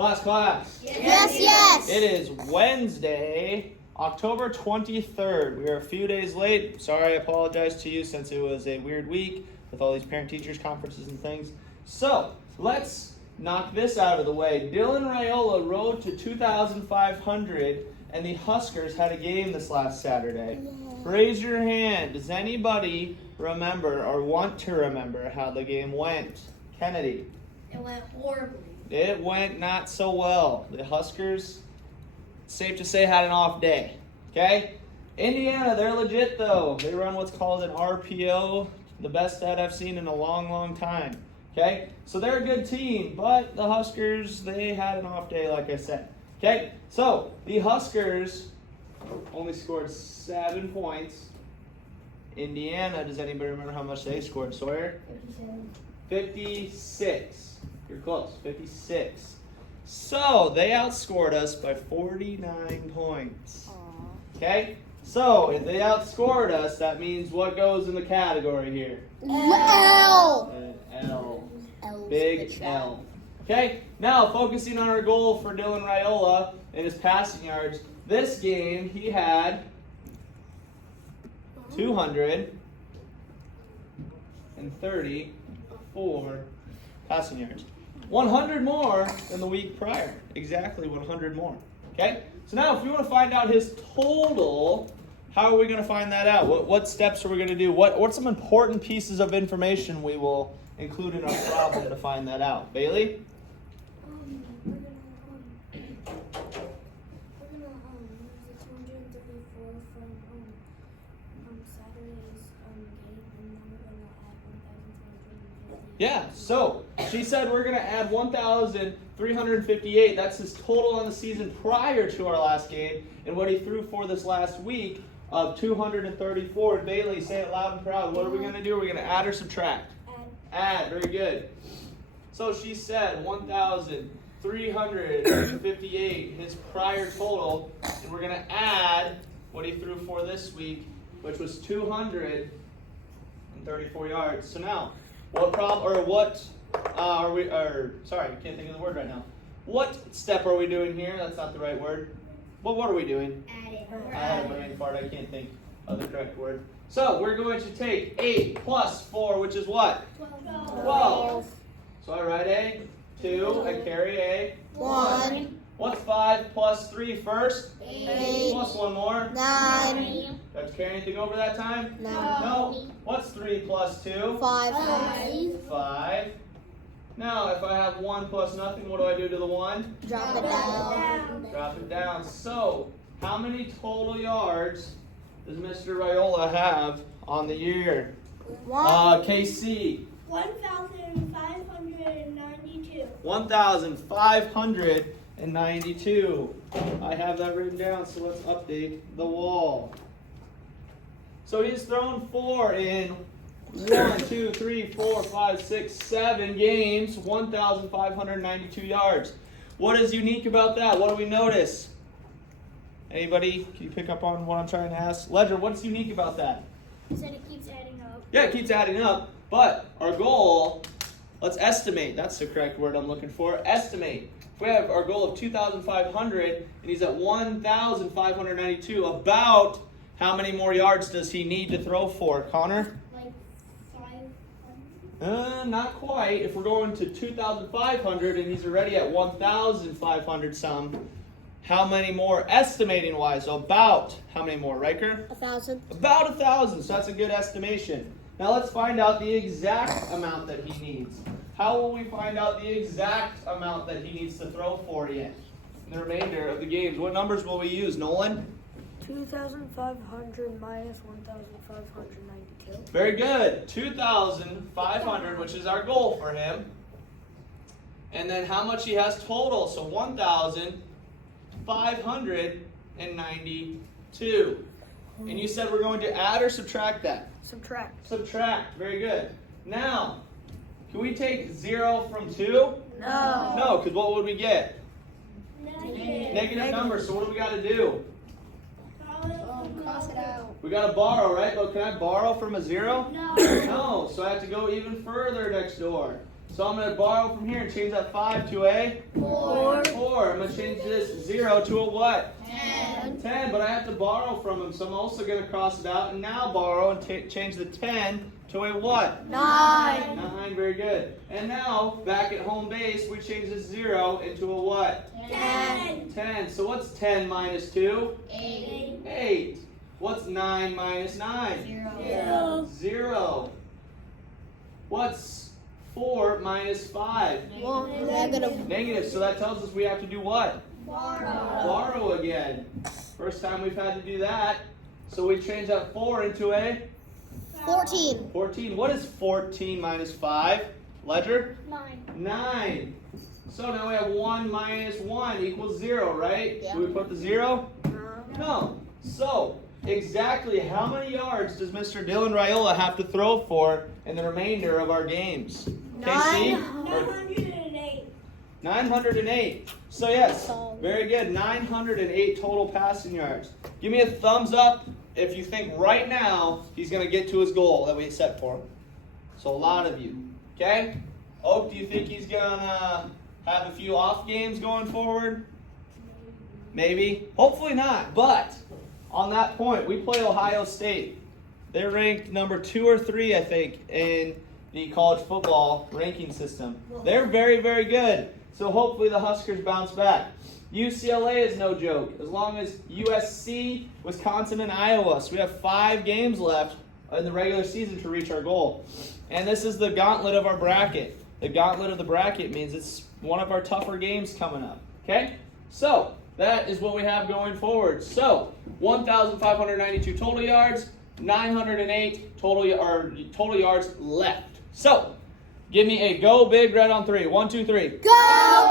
Class. Yes. It is Wednesday, October 23rd. We are a few days late. Sorry, I apologize to you since it was a weird week with all these parent-teachers conferences and things. So, let's knock this out of the way. Dylan Raiola rode to 2,500 and the Huskers had a game this last Saturday. Raise your hand. Does anybody remember or want to remember how the game went? Kennedy. It went horribly. It went not so well. The Huskers, safe to say, had an off day. Okay? Indiana, they're legit though. They run what's called an RPO, the best that I've seen in a long, long time. Okay? So they're a good team, but the Huskers, they had an off day, like I said. Okay? So the Huskers only scored 7 points. Indiana, does anybody remember how much they scored, Sawyer? 56. You're close, 56. So they outscored us by 49 points. Okay? So if they outscored us, that means what goes in the category here? L. An L. Big L. Okay? Now focusing on our goal for Dylan Raiola and his passing yards. This game he had 234 passing yards. 100 more than the week prior. Exactly 100 more. Okay? So now if you want to find out his total, how are we going to find that out? What steps are we going to do? What's some important pieces of information we will include in our problem to find that out? Bailey? We're gonna use the 234 from Saturday's game, and then we're gonna add 1,250. Yeah, so she said we're going to add 1,358. That's his total on the season prior to our last game, and what he threw for this last week of 234. Bailey, say it loud and proud. What are we going to do? Are we going to add or subtract? Add. Very good. So she said 1,358, his prior total, and we're going to add what he threw for this week, which was 234 yards. So now, what sorry, I can't think of the word right now. What step are we doing here? That's not the right word. But what are we doing? I had a brain fart. I can't think of the correct word. So we're going to take 8 plus 4, which is what? 12. So I write a 2. I carry a 1. What's 5 plus 3 first? 8. Plus 1 more? 9. Do I have to carry anything over that time? No. What's 3 plus 2? 5. 5. Now, if I have 1 plus nothing, what do I do to the 1? Drop it down. Drop it down. So, how many total yards does Mr. Raiola have on the year? KC. 1,592. 1,592. I have that written down, so let's update the wall. So he's thrown 4 in 1, 2, 3, 4, 5, 6, 7 games, 1,592 yards. What is unique about that? What do we notice? Anybody? Can you pick up on what I'm trying to ask? Ledger, what's unique about that? You said it keeps adding up. Yeah, it keeps adding up, but our goal, let's estimate. That's the correct word I'm looking for. Estimate. If we have our goal of 2,500 and he's at 1,592, about how many more yards does he need to throw for, Connor? Like 500. Not quite. If we're going to 2,500 and he's already at 1,500 some, how many more estimating wise? So about how many more, Riker? 1,000. About 1,000, so that's a good estimation. Now let's find out the exact amount that he needs. How will we find out the exact amount that he needs to throw for in the remainder of the games? What numbers will we use, Nolan? 2,500 minus 1,592. Very good. 2,500, which is our goal for him. And then how much he has total? So 1,592. And you said we're going to add or subtract that? Subtract. Subtract. Very good. Now, can we take 0 from 2? No. No, because what would we get? Negative. Negative numbers. So what do we got to do? Cross it out. We got to borrow, right? But can I borrow from a 0? No. No. So I have to go even further next door. So I'm going to borrow from here and change that 5 to a 4. 4. I'm going to change this 0 to a what? 10. 10, but I have to borrow from him, so I'm also going to cross it out and now borrow and change the 10 to a what? 9. 9, very good. And now, back at home base, we change this 0 into a what? 10. 10. So what's 10 minus 2? 8. 8. What's 9 minus 9? 0. 0. What's 4 minus 5? Negative. Negative, so that tells us we have to do what? Borrow. Borrow again. First time we've had to do that. So we change that 4 into a 14. 14. What is 14 minus 5? Ledger? 9. 9. So now we have 1 minus 1 equals 0, right? Yeah. Do we put the 0? No. So, exactly how many yards does Mr. Dylan Raiola have to throw for in the remainder of our games? KC? 908. 908. So yes, very good. 908 total passing yards. Give me a thumbs up if you think right now he's going to get to his goal that we set for him. So a lot of you. Okay? Oak, do you think he's going to have a few off games going forward? Maybe. Hopefully not. But on that point, we play Ohio State. They're ranked number 2 or 3, I think, in the college football ranking system. They're very, very good. So hopefully the Huskers bounce back. UCLA is no joke. As long as USC, Wisconsin, and Iowa. So we have 5 games left in the regular season to reach our goal. And this is the gauntlet of our bracket. The gauntlet of the bracket means it's one of our tougher games coming up. Okay? So that is what we have going forward. So 1,592 total yards, 908 total yards left. So give me a go big red on 3. 1, 2, 3. Go